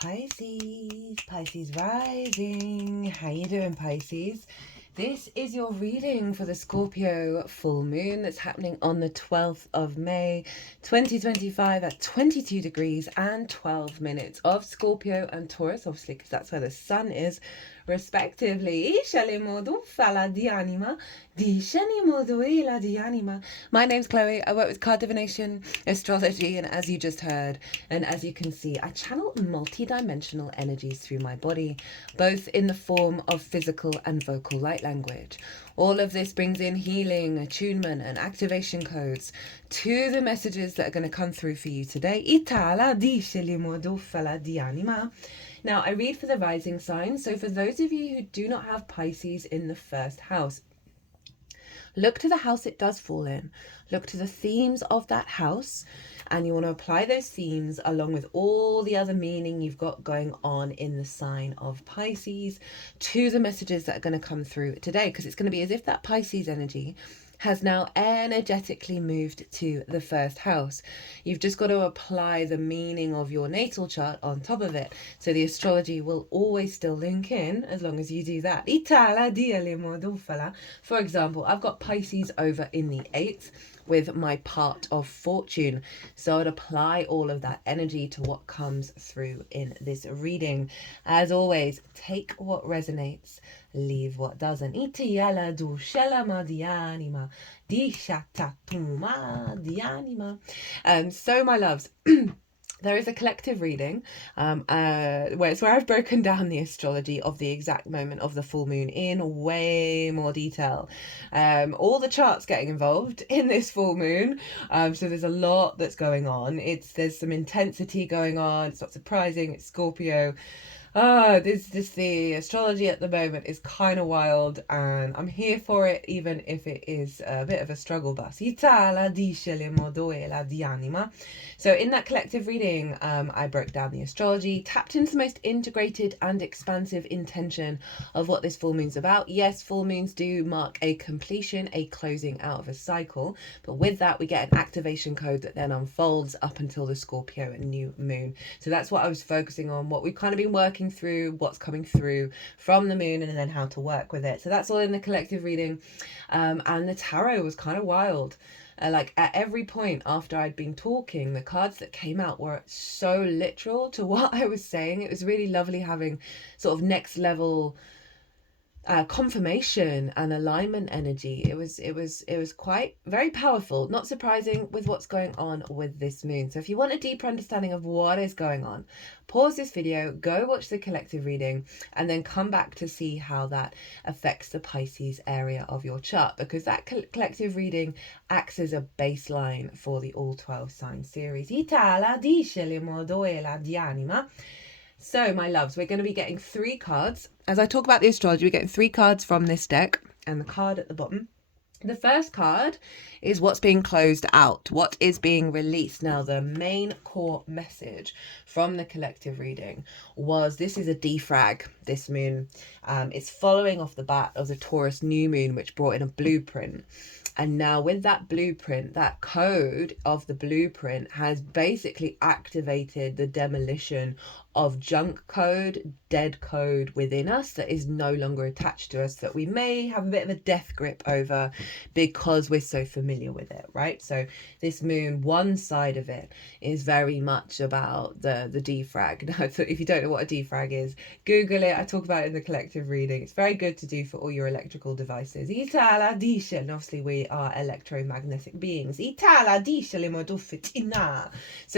Pisces, Pisces rising. How you doing, Pisces? This is your reading for the Scorpio full moon that's happening on the 12th of May 2025 at 22 degrees and 12 minutes of Scorpio and Taurus, obviously, because that's where the sun is, respectively. My name's Chloe. I work with card divination, astrology, and as you just heard, and as you can see, I channel multi-dimensional energies through my body, both in the form of physical and vocal light language. All of this brings in healing, attunement, and activation codes to the messages that are going to come through for you today. Now, I read for the rising signs. So for those of you who do not have Pisces in the first house, look to the house it does fall in. Look to the themes of that house, and you want to apply those themes along with all the other meaning you've got going on in the sign of Pisces to the messages that are going to come through today, because it's going to be as if that Pisces energy has now energetically moved to the first house. You've just got to apply the meaning of your natal chart on top of it. So the astrology will always still link in as long as you do that. For example, I've got Pisces over in the 8th with my part of fortune. So I'd apply all of that energy to what comes through in this reading. As always, take what resonates, leave what doesn't. So my loves, there is a collective reading where I've broken down the astrology of the exact moment of the full moon in way more detail. All the charts getting involved in this full moon, so there's a lot that's going on. There's some intensity going on. It's not surprising. It's Scorpio. The astrology at the moment is kind of wild, and I'm here for it, even if it is a bit of a struggle bus. So in that collective reading, I broke down the astrology, tapped into the most integrated and expansive intention of what this full moon's about. Yes, full moons do mark a completion, a closing out of a cycle, but with that we get an activation code that then unfolds up until the Scorpio and new moon. So that's what I was focusing on, what we've kind of been working through, what's coming through from the moon, and then how to work with it. So that's all in the collective reading. And the tarot was kind of wild. Like at every point after I'd been talking, the cards that came out were so literal to what I was saying. It was really lovely having sort of next level confirmation and alignment energy. It was quite very powerful, not surprising with what's going on with this moon. So if you want a deeper understanding of what is going on, pause this video, go watch the collective reading, and then come back to see how that affects the Pisces area of your chart, because that collective reading acts as a baseline for the all 12 sign series. So, my loves, we're going to be getting 3 cards. As I talk about the astrology, we're getting 3 cards from this deck, and the card at the bottom. The first card is what's being closed out, what is being released. Now, the main core message from the collective reading was this is a defrag, this moon. It's following off the bat of the Taurus new moon, which brought in a blueprint. And now with that blueprint, that code of the blueprint has basically activated the demolition of junk code, dead code within us that is no longer attached to us, that we may have a bit of a death grip over because we're so familiar with it, right? So this moon, one side of it is very much about the defrag. Now, so if you don't know what a defrag is, Google it. I talk about it in the collective reading. It's very good to do for all your electrical devices. And obviously we are electromagnetic beings. So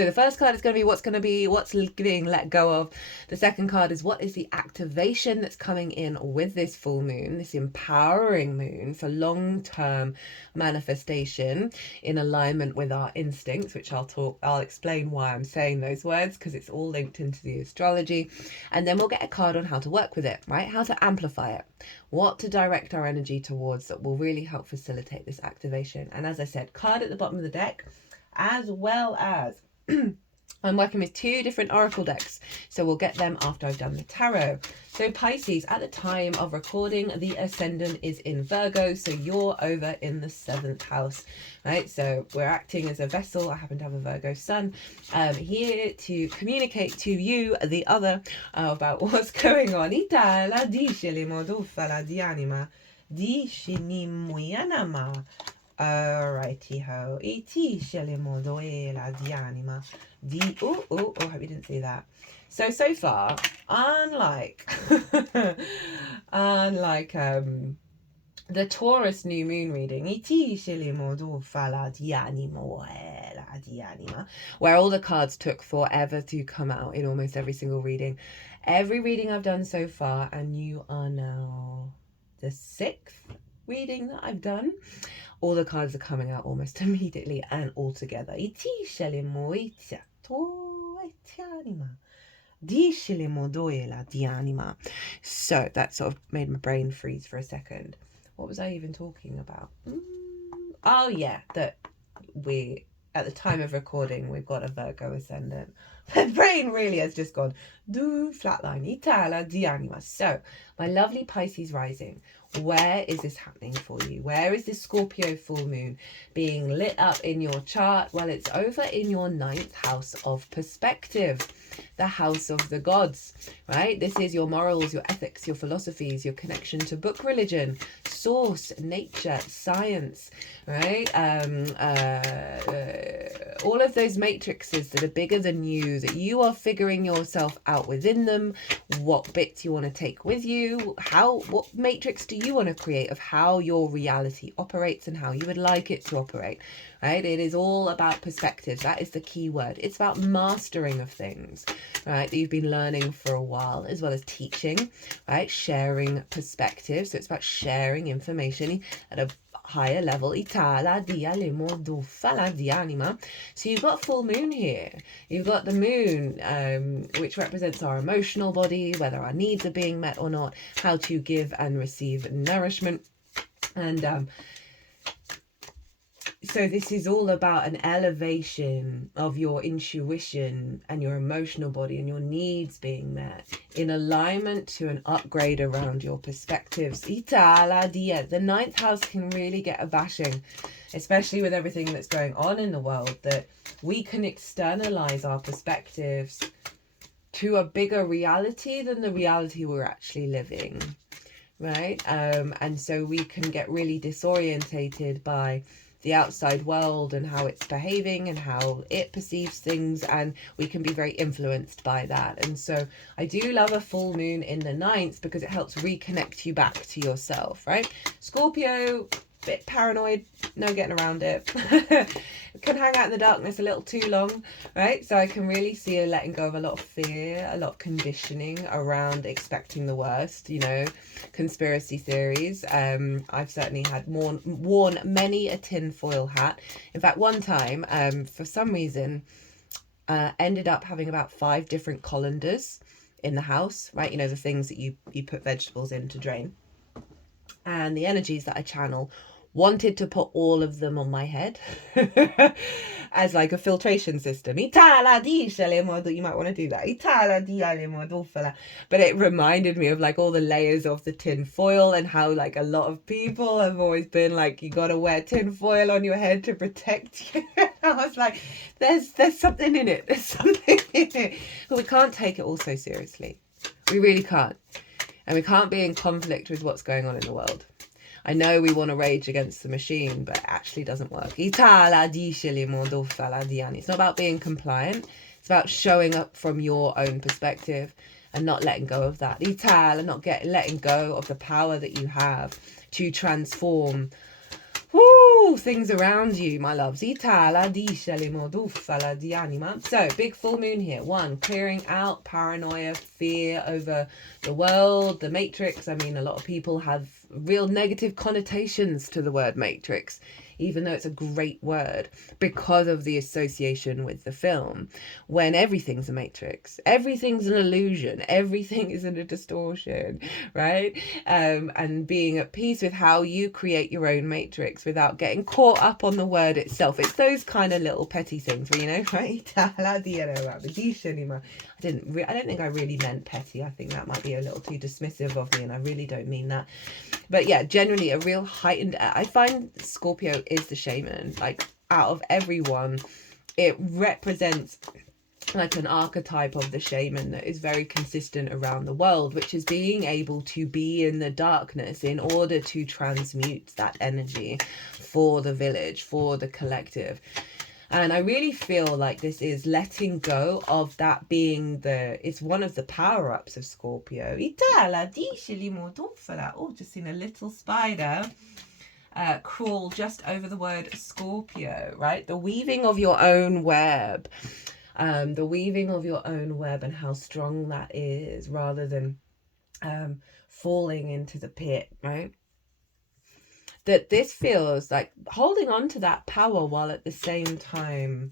the first card is going to be what's being let go of. The second card is what is the activation that's coming in with this full moon, this empowering moon for long-term manifestation in alignment with our instincts, which I'll explain why I'm saying those words, because it's all linked into the astrology. And then we'll get a card on how to work with it, right? How to amplify it, what to direct our energy towards that will really help facilitate this activation. And as I said, card at the bottom of the deck, as well as I'm working with 2 different oracle decks, so we'll get them after I've done the tarot. So Pisces, at the time of recording, the ascendant is in Virgo, so you're over in the 7th house, right? So we're acting as a vessel. I happen to have a Virgo sun here to communicate to you, the other, about what's going on. Itala diceli modufala di anima, dicini muyanama. Alrighty ho. Iti shele modoela di anima. Oh, I hope you didn't see that. So far, unlike the Taurus new moon reading, where all the cards took forever to come out in almost every single reading. Every reading I've done so far, and you are now the 6th reading that I've done, all the cards are coming out almost immediately and all together. So that sort of made my brain freeze for a second. What was I even talking about? Oh yeah, that we, at the time of recording, we've got a Virgo ascendant. My brain really has just gone flatline. Itala di anima. So my lovely Pisces rising, where is this happening for you? Where is this Scorpio full moon being lit up in your chart? Well, it's over in your 9th house of perspective, the house of the gods, right? This is your morals, your ethics, your philosophies, your connection to book religion, source, nature, science, right? All of those matrices that are bigger than you, that you are figuring yourself out within them, what bits you want to take with you, what matrix do you want to create of how your reality operates and how you would like it to operate, right? It is all about perspectives. That is the key word. It's about mastering of things, right, that you've been learning for a while, as well as teaching, right? Sharing perspectives. So it's about sharing information at a higher level. So you've got full moon here. You've got the moon, which represents our emotional body, whether our needs are being met or not, how to give and receive nourishment. And so this is all about an elevation of your intuition and your emotional body and your needs being met in alignment to an upgrade around your perspectives. The 9th house can really get a bashing, especially with everything that's going on in the world, that we can externalize our perspectives to a bigger reality than the reality we're actually living, right? And so we can get really disorientated by the outside world and how it's behaving and how it perceives things, and we can be very influenced by that. And so I do love a full moon in the 9th because it helps reconnect you back to yourself, right? Scorpio, bit paranoid, no getting around it. Can hang out in the darkness a little too long, right? So I can really see a letting go of a lot of fear, a lot of conditioning around expecting the worst, you know, conspiracy theories. I've certainly had worn many a tinfoil hat. In fact, one time, for some reason, ended up having about 5 different colanders in the house, right? You know, the things that you put vegetables in to drain. And the energies that I channel wanted to put all of them on my head as like a filtration system. You might want to do that. But it reminded me of like all the layers of the tin foil and how like a lot of people have always been like, you got to wear tin foil on your head to protect you. I was like, there's something in it. There's something in it. But we can't take it all so seriously. We really can't. And we can't be in conflict with what's going on in the world. I know we want to rage against the machine, but it actually doesn't work. It's not about being compliant. It's about showing up from your own perspective and not letting go of that. And not letting go of the power that you have to transform things around you, my loves. So big full moon here. 1, clearing out paranoia, fear over the world, the matrix. I mean, a lot of people have real negative connotations to the word matrix, even though it's a great word, because of the association with the film, when everything's a matrix, everything's an illusion, everything is in a distortion, right? And being at peace with how you create your own matrix without getting caught up on the word itself. It's those kind of little petty things where, you know, right? I don't think I really meant petty. I think that might be a little too dismissive of me, and I really don't mean that. But yeah, generally a real heightened, I find Scorpio is the shaman. Like, out of everyone, it represents like an archetype of the shaman that is very consistent around the world, which is being able to be in the darkness in order to transmute that energy for the village, for the collective. And I really feel like this is letting go of that being it's one of the power-ups of Scorpio. Oh, just seen a little spider crawl just over the word Scorpio, right? The weaving of your own web. The weaving of your own web and how strong that is, rather than falling into the pit, right? That this feels like holding on to that power while at the same time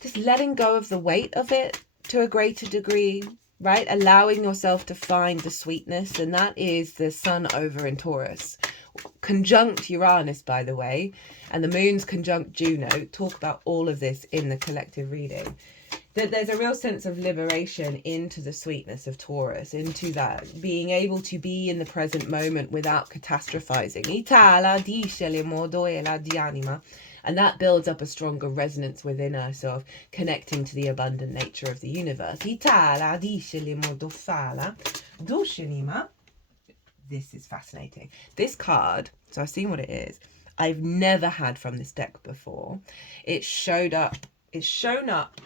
just letting go of the weight of it to a greater degree, right? Allowing yourself to find the sweetness, and that is the sun over in Taurus. Conjunct Uranus, by the way, and the moon's conjunct Juno. Talk about all of this in the collective reading. That there's a real sense of liberation into the sweetness of Taurus, into that being able to be in the present moment without catastrophizing. And that builds up a stronger resonance within us of connecting to the abundant nature of the universe. This is fascinating. This card, so I've seen what it is. I've never had from this deck before. It's shown up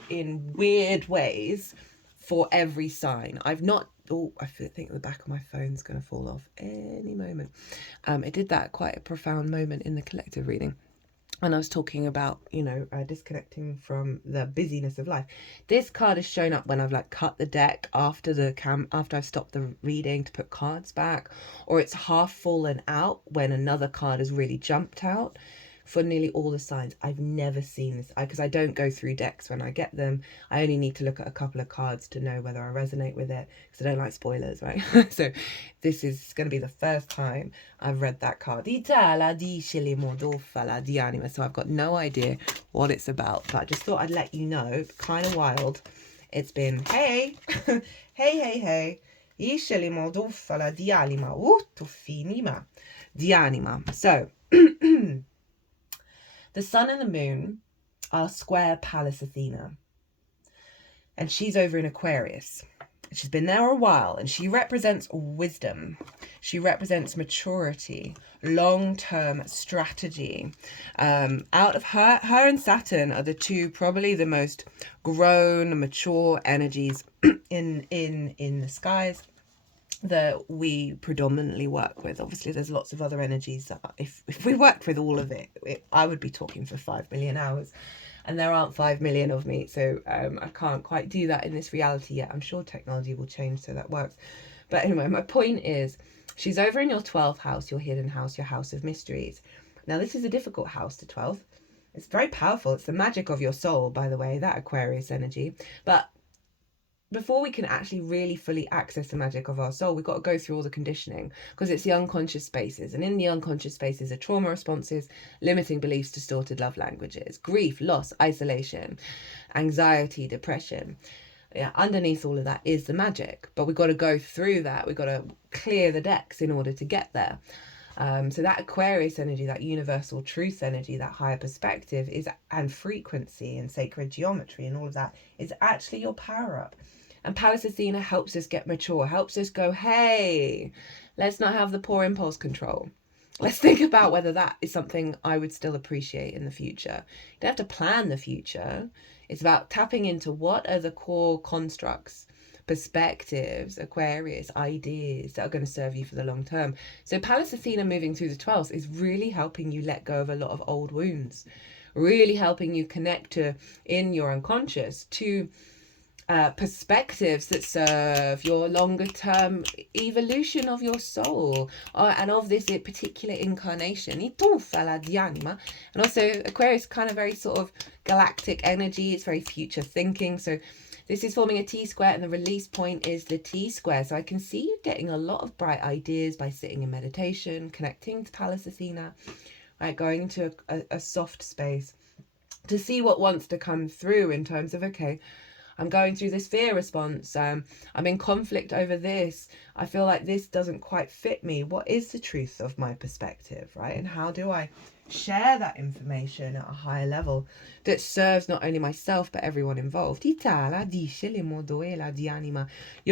in weird ways for every sign. I've not, I think the back of my phone's going to fall off any moment. It did that at quite a profound moment in the collective reading. And I was talking about, you know, disconnecting from the busyness of life. This card has shown up when I've like cut the deck after I've stopped the reading to put cards back, or it's half fallen out when another card has really jumped out. For nearly all the signs, I've never seen this, because I don't go through decks when I get them. I only need to look at a couple of cards to know whether I resonate with it, because I don't like spoilers, right? So this is going to be the first time I've read that card. So I've got no idea what it's about, but I just thought I'd let you know. Kind of wild. It's been, hey, hey. So the sun and the moon are square Pallas Athena, and she's over in Aquarius. She's been there a while, and she represents wisdom. She represents maturity, long-term strategy. Out of her and Saturn are the two probably the most grown, mature energies in the skies that we predominantly work with. Obviously there's lots of other energies that if we worked with all of it, I would be talking for 5 million hours, and there aren't 5 million of me, so I can't quite do that in this reality yet. I'm sure technology will change so that works. But anyway, my point is, she's over in your 12th house, your hidden house, your house of mysteries. Now this is a difficult house, to 12. It's very powerful. It's the magic of your soul, by the way, that Aquarius energy. But before we can actually really fully access the magic of our soul, we've got to go through all the conditioning, because it's the unconscious spaces. And in the unconscious spaces are trauma responses, limiting beliefs, distorted love languages, grief, loss, isolation, anxiety, depression. Yeah, underneath all of that is the magic. But we've got to go through that. We've got to clear the decks in order to get there. So that Aquarius energy, that universal truth energy, that higher perspective and frequency and sacred geometry and all of that is actually your power up. And Pallas Athena helps us get mature, helps us go, hey, let's not have the poor impulse control. Let's think about whether that is something I would still appreciate in the future. You don't have to plan the future. It's about tapping into what are the core constructs, perspectives, Aquarius, ideas that are going to serve you for the long term. So Pallas Athena moving through the 12th is really helping you let go of a lot of old wounds, really helping you connect to, in your unconscious, to perspectives that serve your longer term evolution of your soul, and of this particular incarnation. And also Aquarius, kind of very sort of galactic energy. It's very future thinking. So this is forming a T-square, and the release point is the T-square. So I can see you getting a lot of bright ideas by sitting in meditation, connecting to Pallas Athena, right? Going into a soft space to see what wants to come through in terms of, okay, I'm going through this fear response. I'm in conflict over this. I feel like this doesn't quite fit me. What is the truth of my perspective, right? And how do I share that information at a higher level that serves not only myself, but everyone involved? You're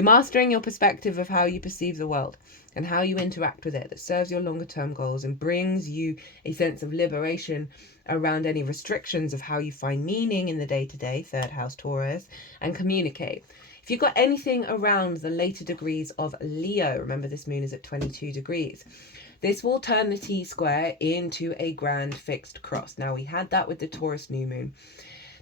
mastering your perspective of how you perceive the world and how you interact with it, that serves your longer term goals and brings you a sense of liberation around any restrictions of how you find meaning in the day-to-day, third house Taurus, and communicate. If you've got anything around the later degrees of Leo, remember this moon is at 22 degrees, this will turn the T-square into a grand fixed cross. Now, we had that with the Taurus new moon.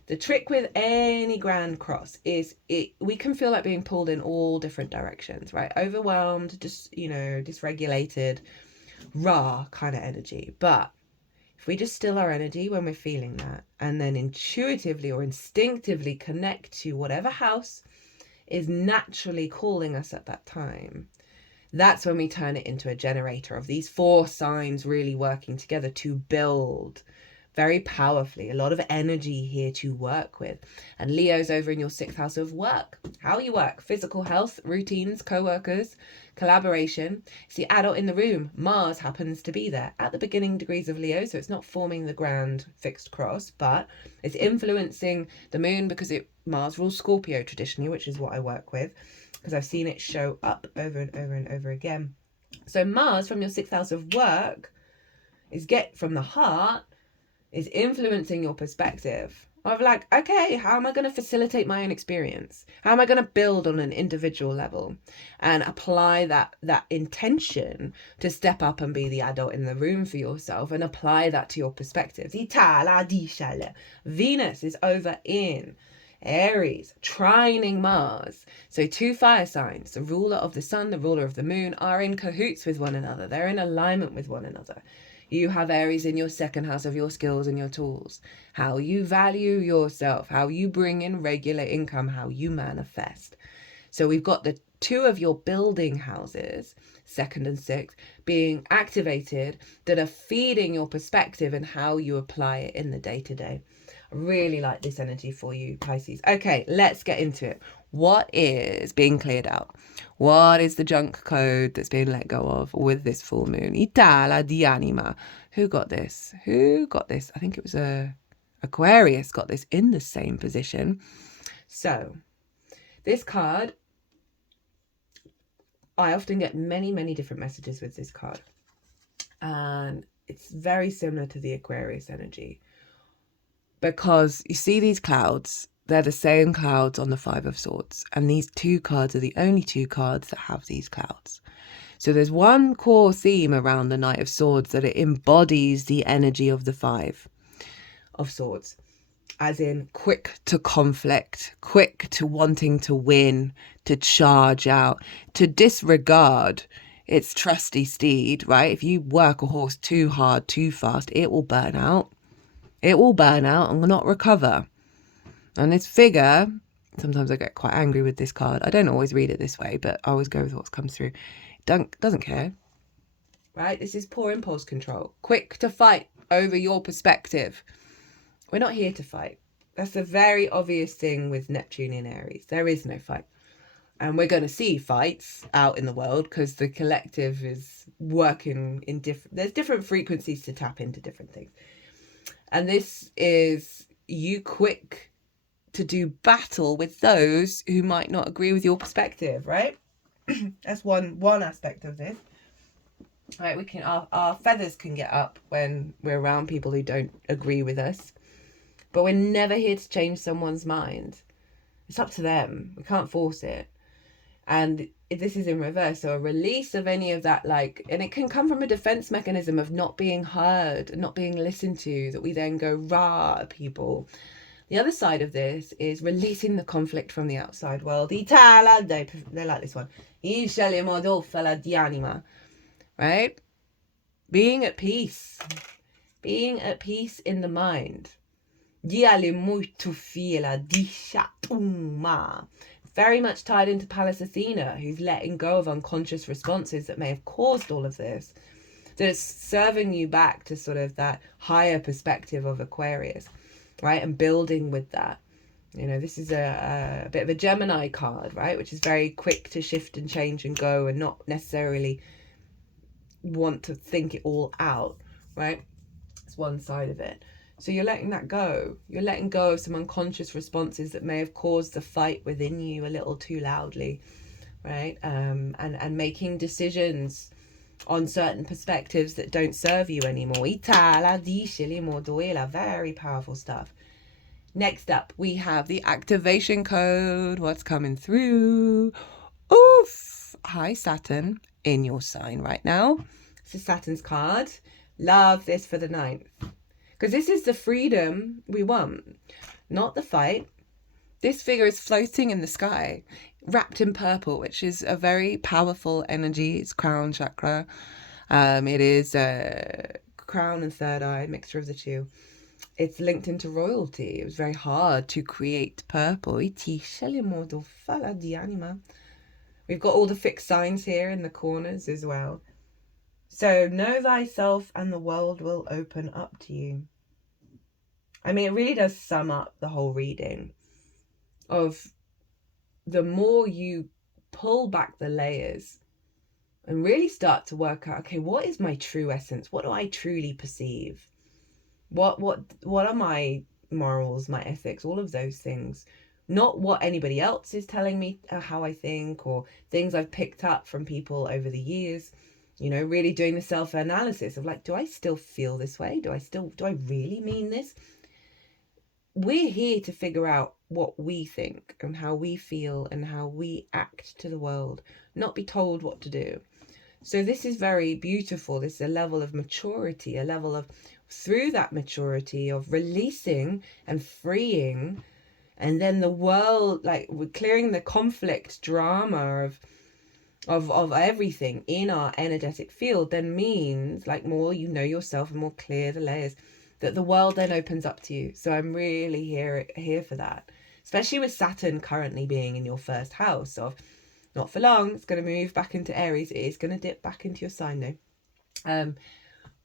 The trick with any grand cross is we can feel like being pulled in all different directions, right? Overwhelmed, just, dysregulated, raw kind of energy. But if we just still our energy when we're feeling that, and then intuitively or instinctively connect to whatever house is naturally calling us at that time, that's when we turn it into a generator of these 4 signs really working together to build very powerfully. A lot of energy here to work with. And Leo's over in your 6th house of work. How you work, physical health, routines, co-workers, collaboration. It's the adult in the room. Mars happens to be there at the beginning degrees of Leo, so it's not forming the grand fixed cross, but it's influencing the moon because Mars rules Scorpio traditionally, which is what I work with, because I've seen it show up over and over and over again. So Mars from your 6th house of work from the heart, is influencing your perspective of like, okay, how am I going to facilitate my own experience? How am I going to build on an individual level and apply that intention to step up and be the adult in the room for yourself and apply that to your perspectives? Venus is over in Aries, trining Mars. So 2 fire signs, the ruler of the sun, the ruler of the moon, are in cahoots with one another. They're in alignment with one another. You have Aries in your 2nd house of your skills and your tools, how you value yourself, how you bring in regular income, how you manifest. So we've got the 2 of your building houses, 2nd and 6th, being activated that are feeding your perspective and how you apply it in the day-to-day. I really like this energy for you, Pisces. Okay, let's get into it. What is being cleared out? What is the junk code that's being let go of with this full moon? Itala di anima. Who got this? I think it was Aquarius got this in the same position. So this card, I often get many, many different messages with this card. And it's very similar to the Aquarius energy. Because you see these clouds, they're the same clouds on the 5 of Swords. And these 2 cards are the only 2 cards that have these clouds. So there's one core theme around the Knight of Swords that it embodies the energy of the 5 of Swords. As in quick to conflict, quick to wanting to win, to charge out, to disregard its trusty steed, right? If you work a horse too hard, too fast, it will burn out. It will burn out and will not recover. And this figure, sometimes I get quite angry with this card. I don't always read it this way, but I always go with what comes through. Doesn't care. Right? This is poor impulse control. Quick to fight over your perspective. We're not here to fight. That's the very obvious thing with Neptune in Aries. There is no fight. And we're going to see fights out in the world because the collective is working in there's different frequencies to tap into different things. And this is you quick to do battle with those who might not agree with your perspective, right? That's one aspect of this. Right, we can our feathers can get up when we're around people who don't agree with us. But we're never here to change someone's mind. It's up to them. We can't force it. And this is in reverse. So a release of any of that, and it can come from a defense mechanism of not being heard, not being listened to, that we then go rah at people. The other side of this is releasing the conflict from the outside world. They like this one. Right? Being at peace. Being at peace in the mind. Very much tied into Pallas Athena, who's letting go of unconscious responses that may have caused all of this. That it's serving you back to sort of that higher perspective of Aquarius, right? And building with that. You know, this is a bit of a Gemini card, right? Which is very quick to shift and change and go and not necessarily want to think it all out, right? It's one side of it. So you're letting that go. You're letting go of some unconscious responses that may have caused the fight within you a little too loudly, right? And making decisions on certain perspectives that don't serve you anymore. Very powerful stuff. Next up, we have the activation code. What's coming through? Oof! High Saturn in your sign right now. This is Saturn's card. Love this for the 9th. Because this is the freedom we want, not the fight. This figure is floating in the sky, wrapped in purple, which is a very powerful energy. It's crown chakra. It is crown and third eye, mixture of the two. It's linked into royalty. It was very hard to create purple. We've got all the fixed signs here in the corners as well. So know thyself and the world will open up to you. I mean, it really does sum up the whole reading of the more you pull back the layers and really start to work out, okay, what is my true essence? What do I truly perceive? What are my morals, my ethics, all of those things? Not what anybody else is telling me how I think or things I've picked up from people over the years. You know, really doing the self-analysis of like, do I still feel this way? Do I really mean this? We're here to figure out what we think and how we feel and how we act to the world, not be told what to do. So this is very beautiful. This is a level of maturity, a level of, through that maturity of releasing and freeing, and then the world, like we're clearing the conflict drama of everything in our energetic field, then means like more you know yourself and more clear the layers, that the world then opens up to you. So I'm really here for that, especially with Saturn currently being in your first house of, not for long, it's going to move back into Aries. It is going to dip back into your sign though,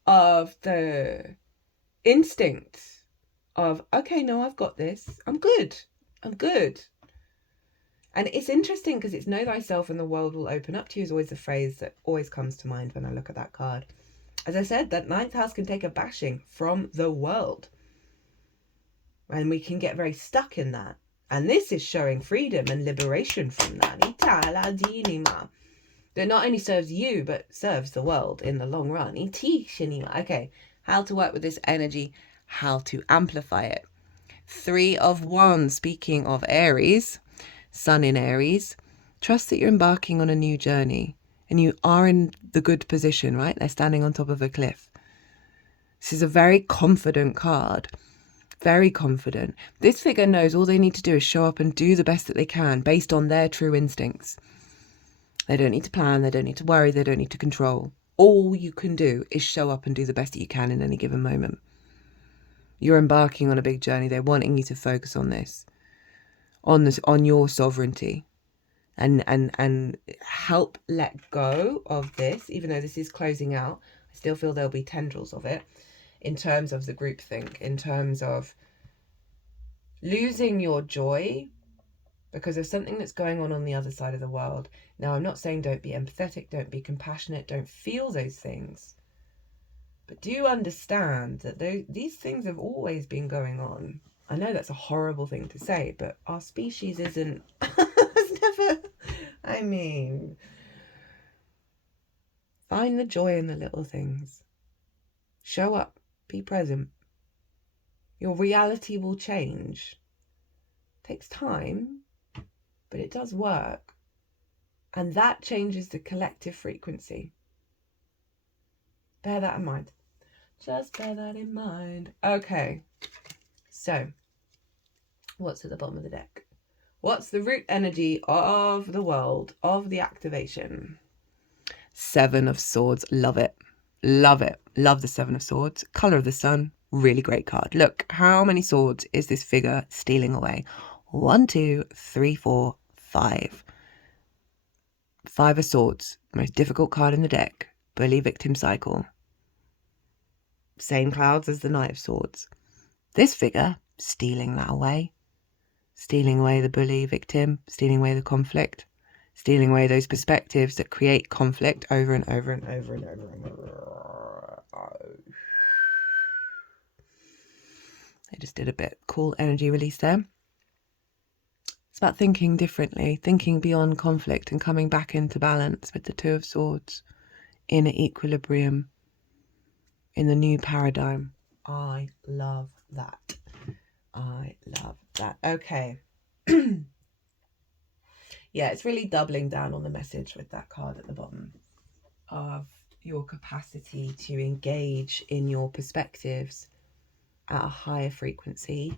of the instinct of, okay, no, I've got this, I'm good. And it's interesting because it's know thyself and the world will open up to you is always the phrase that always comes to mind when I look at that card. As I said, that 9th house can take a bashing from the world. And we can get very stuck in that. And this is showing freedom and liberation from that. That not only serves you, but serves the world in the long run. Okay, how to work with this energy, how to amplify it. 3 of Wands, speaking of Aries, Sun in Aries, trust that you're embarking on a new journey and you are in the good position, right? They're standing on top of a cliff. This is a very confident card, very confident. This figure knows all they need to do is show up and do the best that they can based on their true instincts. They don't need to plan, they don't need to worry, they don't need to control. All you can do is show up and do the best that you can in any given moment. You're embarking on a big journey. They're wanting you to focus on this. On your sovereignty, and help let go of this. Even though this is closing out, I still feel there'll be tendrils of it in terms of the groupthink, in terms of losing your joy because of something that's going on the other side of the world. Now, I'm not saying don't be empathetic, don't be compassionate, don't feel those things, but do understand that these things have always been going on. I know that's a horrible thing to say, but our species isn't, it's never, I mean, find the joy in the little things. Show up, be present. Your reality will change. It takes time, but it does work. And that changes the collective frequency. Bear that in mind. Just bear that in mind. Okay, so What's at the bottom of the deck? What's the root energy of the world, of the activation? 7 of Swords. Love it. Love it. Love the 7 of Swords. Colour of the Sun. Really great card. Look, how many swords is this figure stealing away? 1, 2, 3, 4, 5. 5 of Swords. Most difficult card in the deck. Bully victim cycle. Same clouds as the Knight of Swords. This figure stealing that away. Stealing away the bully victim. Stealing away the conflict. Stealing away those perspectives that create conflict over and over and over and over and over. I just did a bit cool energy release there. It's about thinking differently, thinking beyond conflict and coming back into balance with the 2 of Swords in equilibrium, in the new paradigm. I love that. I love that. Okay. Yeah, it's really doubling down on the message with that card at the bottom of your capacity to engage in your perspectives at a higher frequency.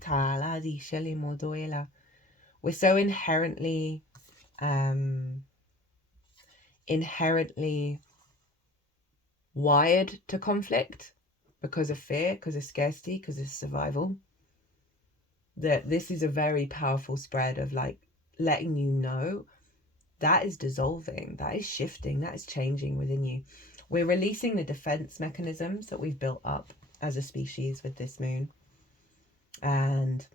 We're so inherently wired to conflict because of fear, because of scarcity, because of survival, that this is a very powerful spread of like letting you know that is dissolving, that is shifting, that is changing within you. We're releasing the defense mechanisms that we've built up as a species with this moon. And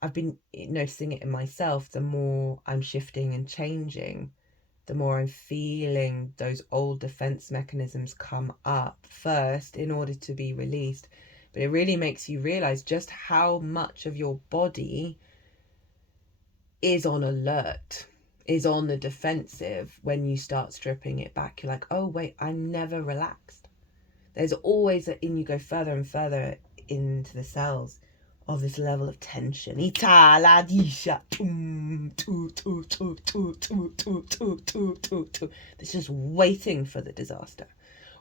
I've been noticing it in myself. The more I'm shifting and changing, the more I'm feeling those old defense mechanisms come up first in order to be released. But it really makes you realize just how much of your body is on alert, is on the defensive when you start stripping it back. You're like, oh wait, I'm never relaxed. There's always you go further and further into the cells of this level of tension. It's just waiting for the disaster,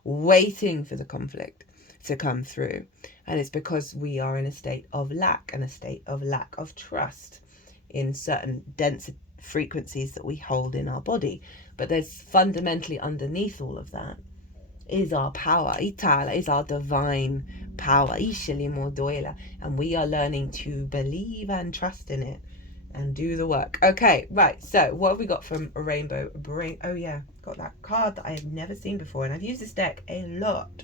waiting for the conflict to come through. And it's because we are in a state of lack, and a state of lack of trust in certain dense frequencies that we hold in our body. But there's fundamentally underneath all of that is our power. Itala is our divine power. And we are learning to believe and trust in it and do the work. Okay, right. So what have we got from a Rainbow Brain? Oh yeah, got that card that I have never seen before. And I've used this deck a lot.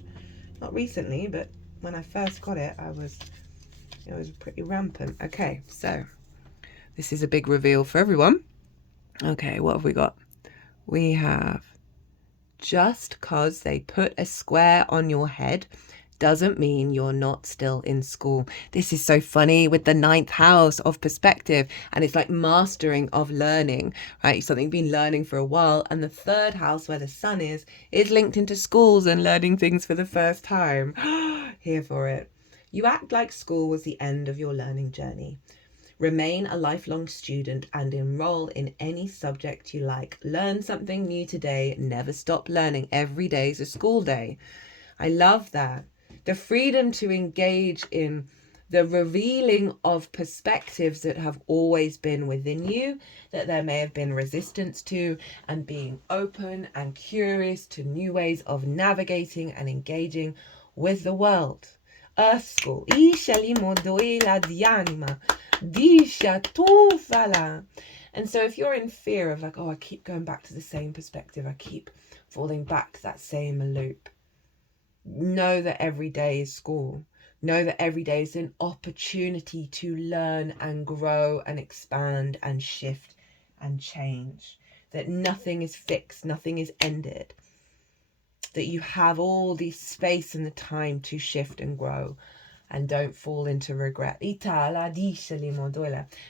Not recently, but when I first got it, it was pretty rampant. Okay, so this is a big reveal for everyone. Okay, what have we got? We have, just because they put a square on your head doesn't mean you're not still in school. This is so funny with the 9th house of perspective, and it's like mastering of learning, right? Something you've been learning for a while, and the 3rd house where the sun is linked into schools and learning things for the first time. Here for it. You act like school was the end of your learning journey. Remain a lifelong student and enroll in any subject you like. Learn something new today. Never stop learning. Every day is a school day. I love that. The freedom to engage in the revealing of perspectives that have always been within you, that there may have been resistance to, and being open and curious to new ways of navigating and engaging with the world. Earth School. And so if you're in fear of like, oh, I keep going back to the same perspective, I keep falling back to that same loop, know that every day is school. Know that every day is an opportunity to learn and grow and expand and shift and change. That nothing is fixed, nothing is ended. That you have all the space and the time to shift and grow, and don't fall into regret. Right,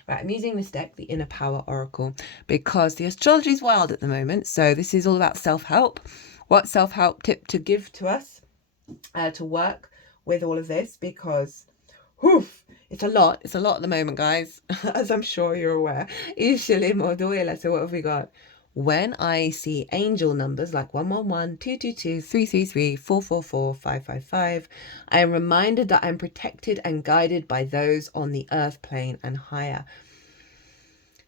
I'm using this deck, the Inner Power Oracle, because the astrology is wild at the moment. So this is all about self-help. What self-help tip to give to us to work with all of this, because it's a lot. It's a lot at the moment, guys, as I'm sure you're aware. So what have we got? when I see angel numbers like 111, 222, 333, 444, 555, I am reminded that I'm protected and guided by those on the earth plane and higher.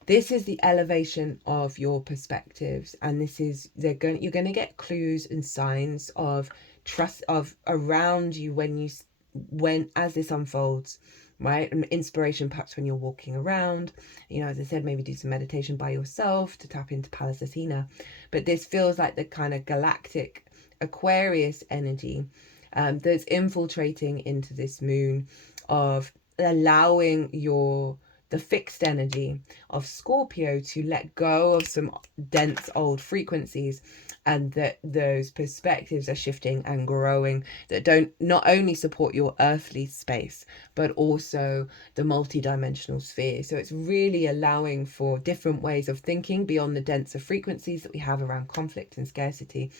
This is the elevation of your perspectives, and this is you're going to get clues and signs of trust of around you when as this unfolds, right? And inspiration perhaps when you're walking around, as I said, maybe do some meditation by yourself to tap into Pallas Athena. But this feels like the kind of galactic Aquarius energy that's infiltrating into this moon, of allowing the fixed energy of Scorpio to let go of some dense old frequencies, and that those perspectives are shifting and growing, that don't not only support your earthly space but also the multidimensional sphere. So it's really allowing for different ways of thinking beyond the denser frequencies that we have around conflict and scarcity.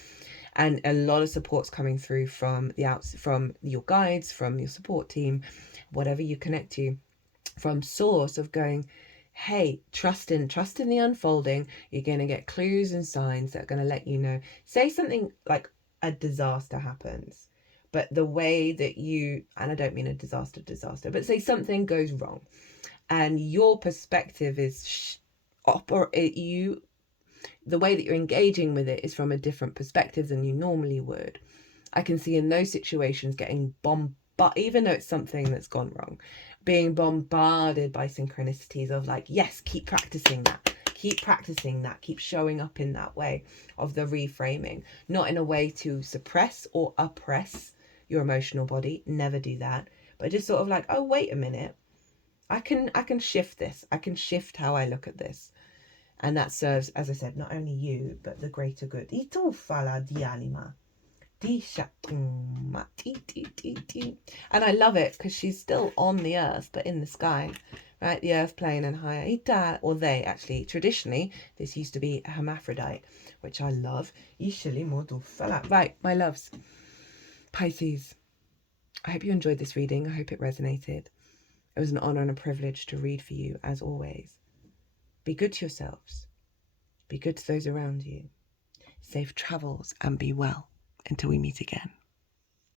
And a lot of support's coming through from from your guides, from your support team, whatever you connect to, from source, of going, hey, trust in the unfolding. You're going to get clues and signs that are going to let you know. Say something like a disaster happens, but the way that and I don't mean a disaster, but say something goes wrong and your perspective is the way that you're engaging with it is from a different perspective than you normally would. I can see in those situations getting bombarded, even though it's something that's gone wrong, being bombarded by synchronicities of like, yes, keep practicing that, keep showing up in that way of the reframing, not in a way to suppress or oppress your emotional body, never do that, but just sort of like, oh, wait a minute, I can shift this, I can shift how I look at this. And that serves, as I said, not only you, but the greater good. Ito fala di anima. And I love it because she's still on the earth but in the sky, right? The earth plane and higher, or they actually traditionally, this used to be a hermaphrodite, which I love. Right, my loves, Pisces, I hope you enjoyed this reading. I hope it resonated. It was an honor and a privilege to read for you, as always. Be good to yourselves, be good to those around you, safe travels, and be well until we meet again.